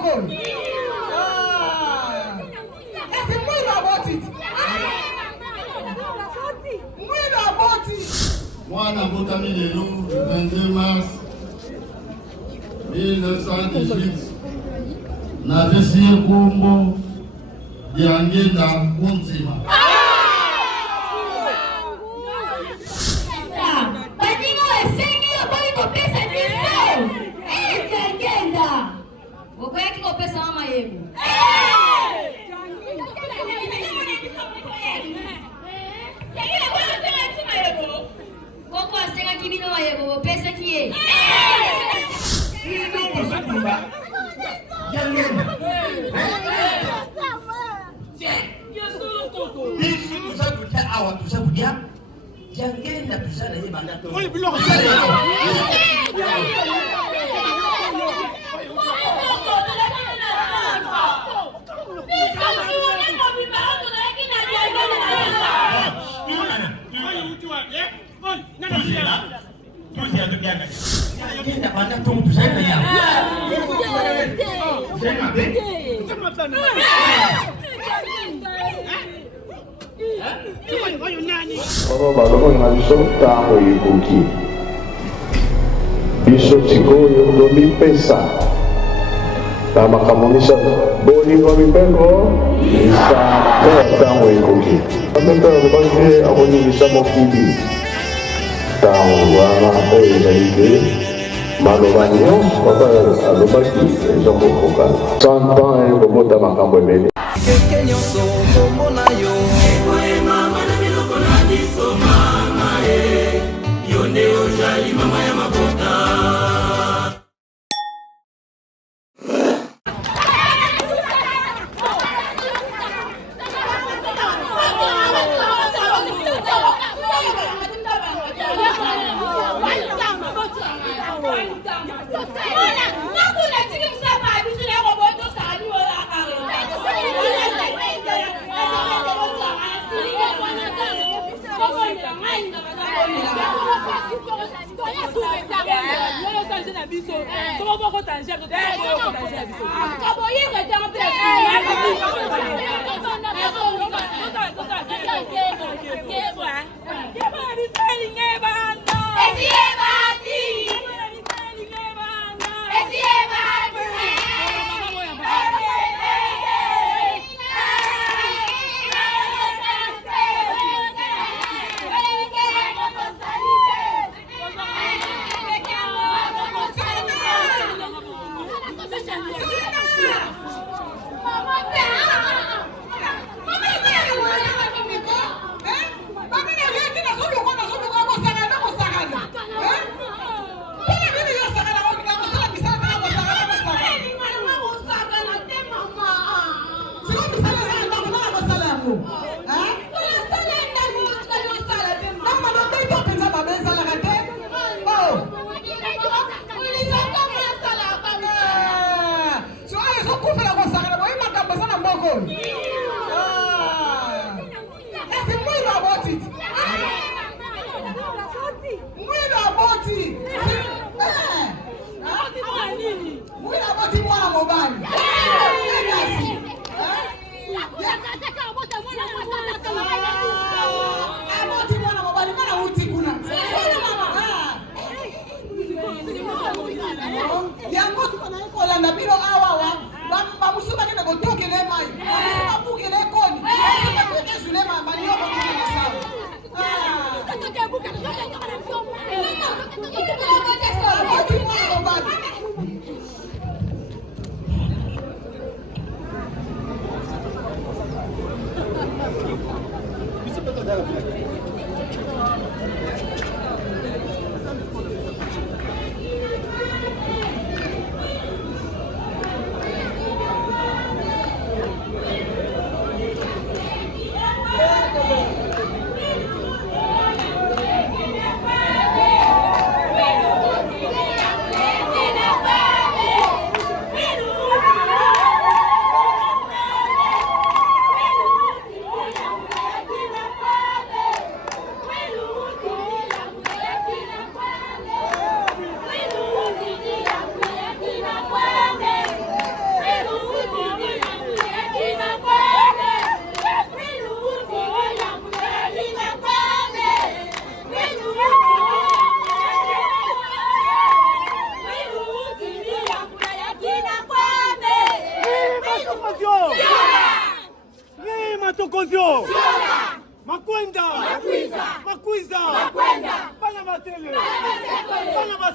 mboko. Est-ce que moi about it? Moi about it. Moi, na botami lelo 22 mars 1918 na vesi kombo diangenda kunzima. Balonga biso ntango ekoki biso sikoyo tomipesa na makambo misato bolingo mibeko isa mpe ntango ekoki mpe alobaki akoningisa mokili ntango wana oyo ezali te maloba nyonso papa alobaki eza kokoka 100 ans ekobota makambo ebele keke nyonso komona yo ekoyema mana biloko na biso mama yo nde ozali mama ya mabota.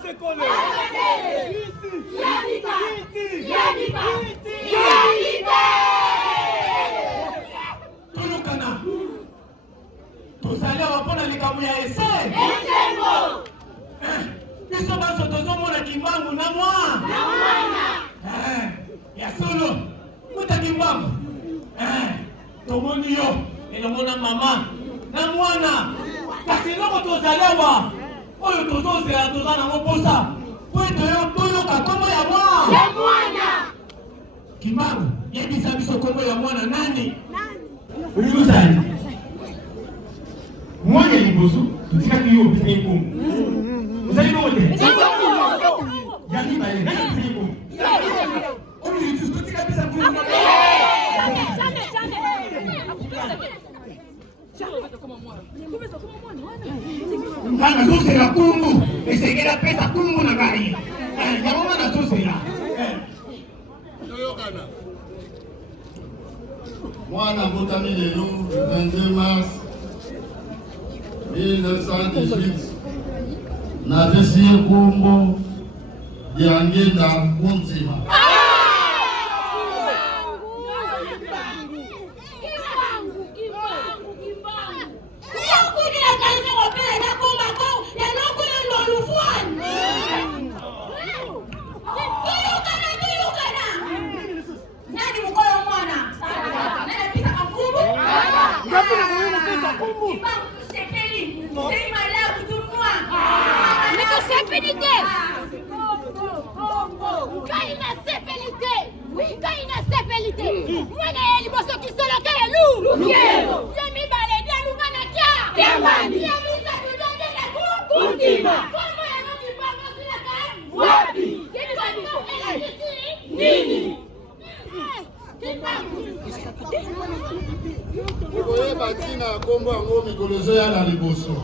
sekole. Tulukana. Tozali wapona likambo ya ese. Biso baso tozomona kimbangu na mwana. Ya solo. Muta kimbangu. Tomoni yo. Elomona mama. Na mwana. Kasi loko tozalewa. Oyo tozozela tozana moposa. Pweto yo toyoka kombo ya mwana. Ya mwana. Kimbangu. Yebisa biso kombo ya mwana nani? Uyuzani. Mwana liboso. Tutika kiyo bisa ikungu. Uzali bote. Yani baye. Nani bisa ikungu? Oyo yutu tutika bisa kungu. Mwana zosela kungu. Esegera pesa kungu na gari. Ya mwana zosela. Mwana mbotami lelo 22 mars 1918 na pesi ye kombo Diangenda Kunzima. Batina kombo yango mikolozo ya na liboso.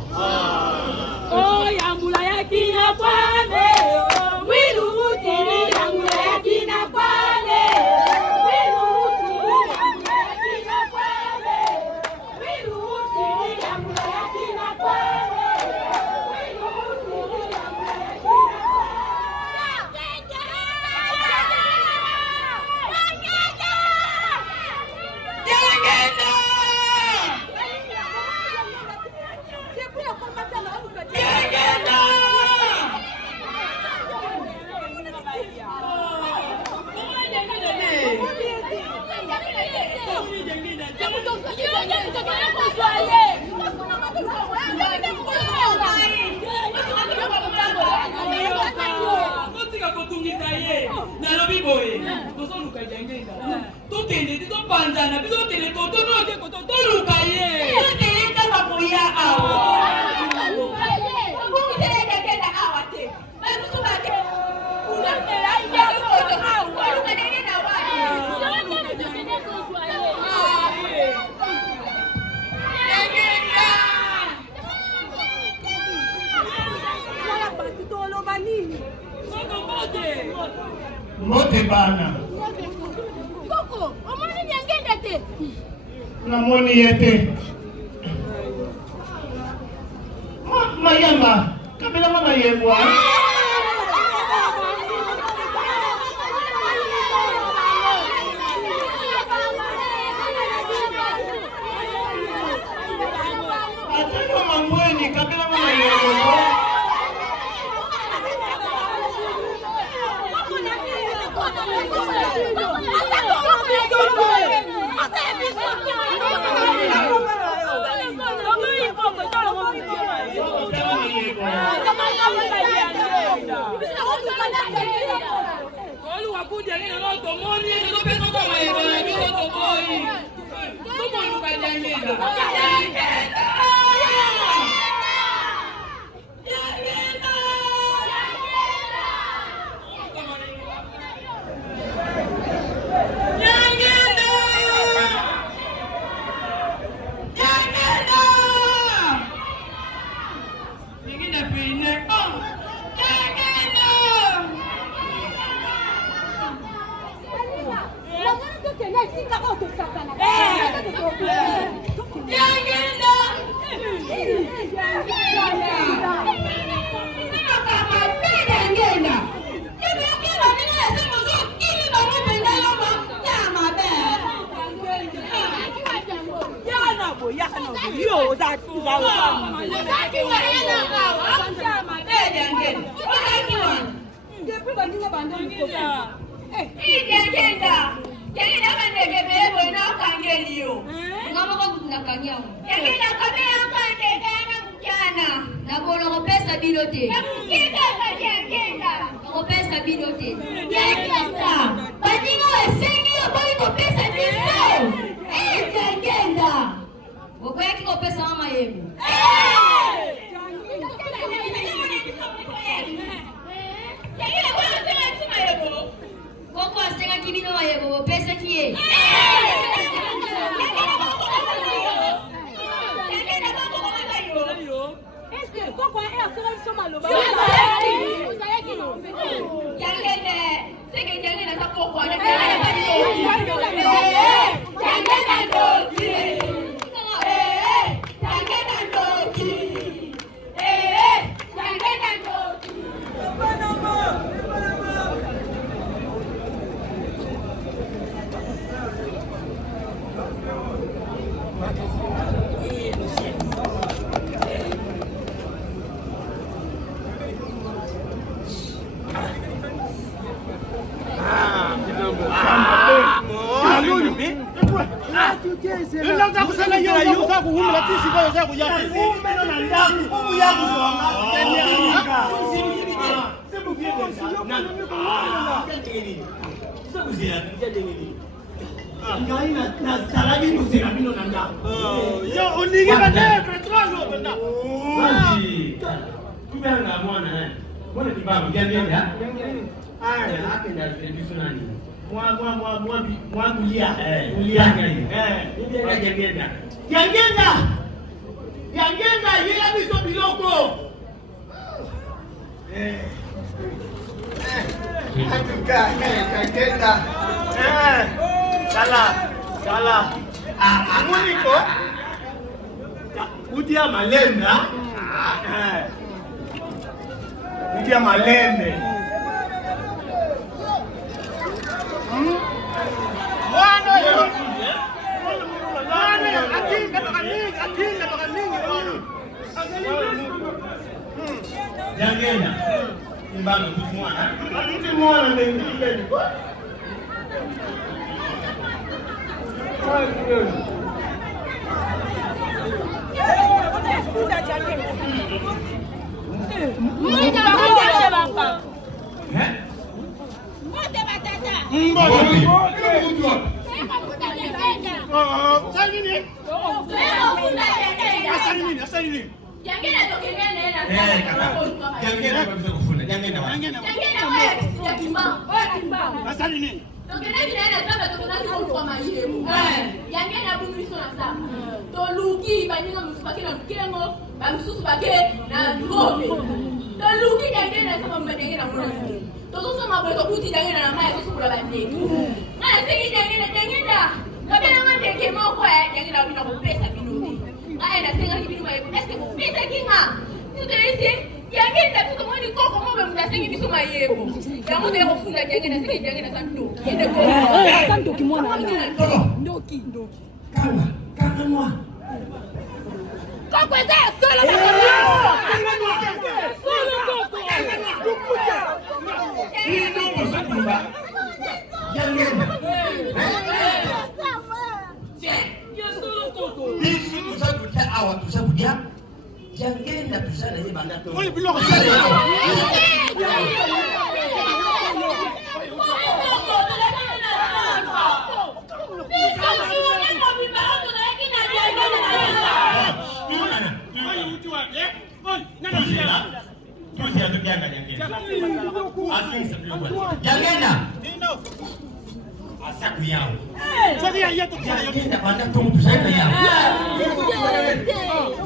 Oh yambula ya kina kwale. Wiluti yambula ya kina kwale. Wiluti yambula ya kina kwale. Wiluti yambula ya kina kwale. Wiluti yambula ya kina Mote bana. Koko, omoni Diangenda te. Namoni yete. Mayamba, kabila mama yebwa. Atendo mambweni kabila mama yebwa. Diangenda Igenda. Yagenda kandege bebo na kangeliyo. Ngama kwa kutunakanyao. Yagenda kamera kandege na mchana. Na bolo pesa bilote. Yagenda kagenda. Ko pesa bilote. Yagenda. Badingo esengi ko pesa bilote. Yagenda. Wako yaki ko pesa mama yenu. Yagenda kwa sema tuma yebo. Koko asenga kibino wa yebo pesa kiye. Koko asenga soma loba. Yangene, sege yangene na koko ana. Unataka kusema hiyo unataka kuhumla tisi kwa unataka kujati. Umeno na ndaku kubu yangu zonga. Sebu viego. Sebu zia nini? Ngaina na salabi nuzira bino na ndaku. Yo unige bade petrol benda. Tubanga mwana nani? Mbona kibabu gani ya? Aya, hapo ndio traditional nani? Mwa kulia ngani yangenda yela biso biloko yangenda sala amuniko udia malenda udia malende Jangena mbano kumwana mwana ndengile Yangena tokengene na Yangena kwa kufuna Yangena ya kimbao asali nini tokengene na saba tokengene kwa maile Yangena bungiso na saba to luki baninga musubaki na kengo ba mususu bake na ngombe to luki Yangena saba mbadengena mwana to so mabwe to kuti Yangena na maya kusukula bandeki na sigi Yangena kabena mandeke moko Yangena bina kupesa binuni aya na senga kibinu ba eske kupesa kinga tutelese Yangena tuko mwani koko mwe mtasengi biso mayebo yango de kufunda Yangena sigi Yangena santo yende ko santo kimwana ndoki Kaka mwa koko eza solo na solo koko Yangena Bisi tusakuta awa tusakudia Yangena tusana ye banda to Oli biloko Yangena asaku yao Sadi ya yetu Yangena banda to tusana yao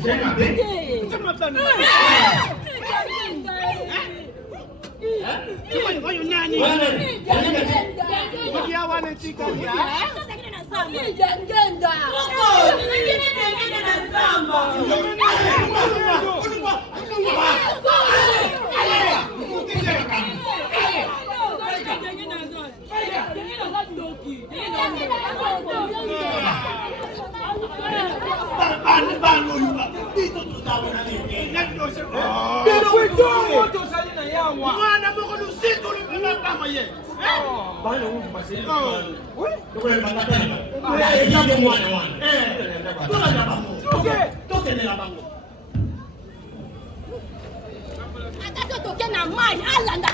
Sema be Wayo nani Wakia wane chika ya Yangenda na samba Mwana moko lusitu pas moyen. Bana huko basi. Oui. Tuko na matata. Ndio mwana. Toka na bango. Toka na bango. Attention toke na mai alanda.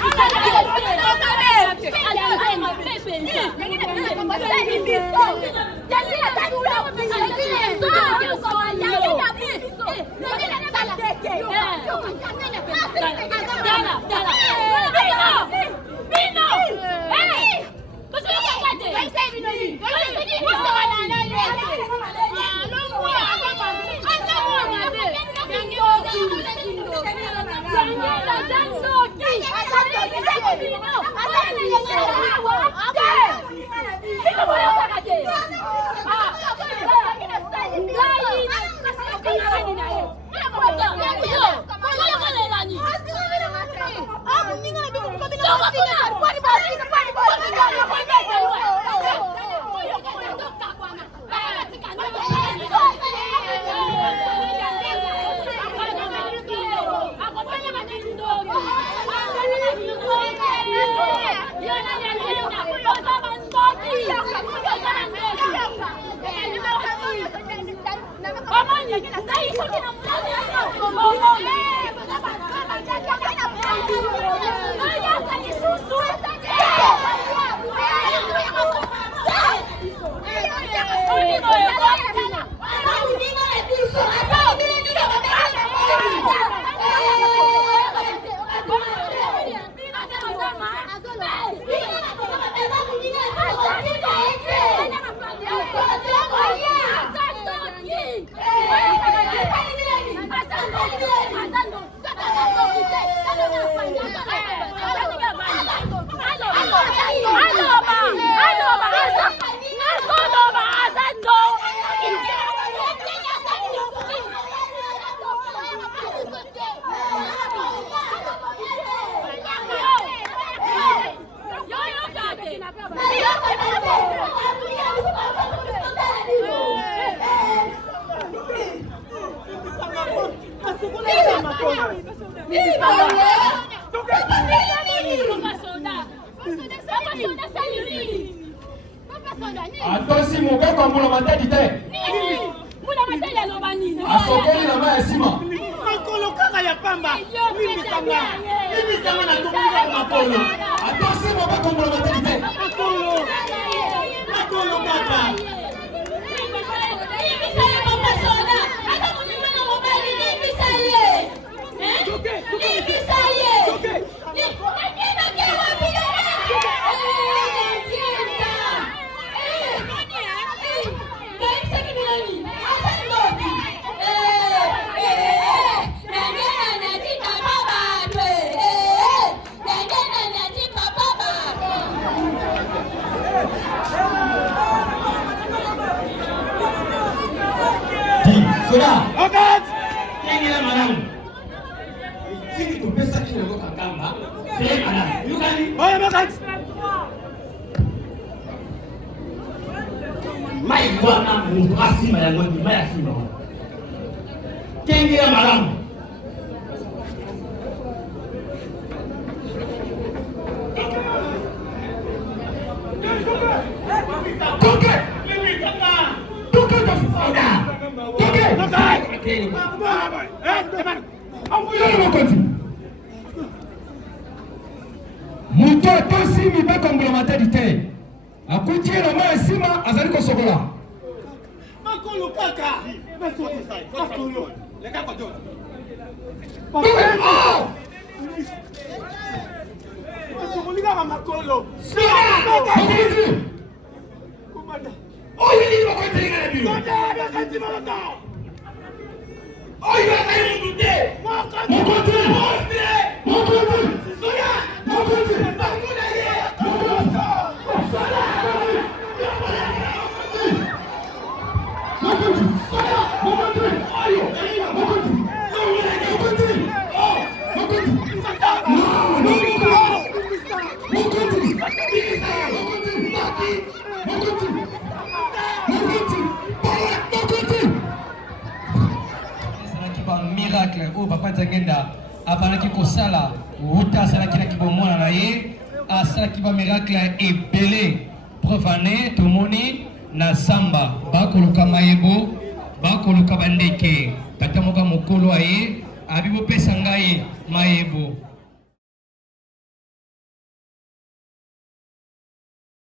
Attention mon gars comme la mentalité. Muna matele lo banini. Asokoli na maya sima. Makolo kaka ya pamba. Mimi kama na tumika makolo. Attention mon gars comme la mentalité. Makolo kaka. Soda. Okat. Yengela mwanangu. Sisi tupesa kile ngoka kamba. Sema mwanangu. Yukani. Oya Okat. Mai bwana mtu asima ya ngoni, mai asima. Kengela mwanangu. Toke. Toke tafuna. Muto tosi miba kongola matadite. Akutie na maya sima azali kosokola. Makolo kaka. Masoti sai. Makolo. Leka kwa joto. Masomolika kama makolo. Kumanda. Oyo ni kwa tena na bio. Kumanda kati malaka. Oyo na mutute. Mukute. Mukute. Soya. Mukute. Bakuna ye. Mukute. Soya. Mukute. Soya. Mukute. Oyo. Mukute. Mukute. Oh. Mukute. Miracle, oh papa Zangenda, apana ki kosala, uta sala kina kibomona na ye, asalaki ba miracle ebele preuve ane tomoni na zamba bakoluka mayebo bakoluka bandeke tata moko mokolo aye abi bopesa ngai mayebo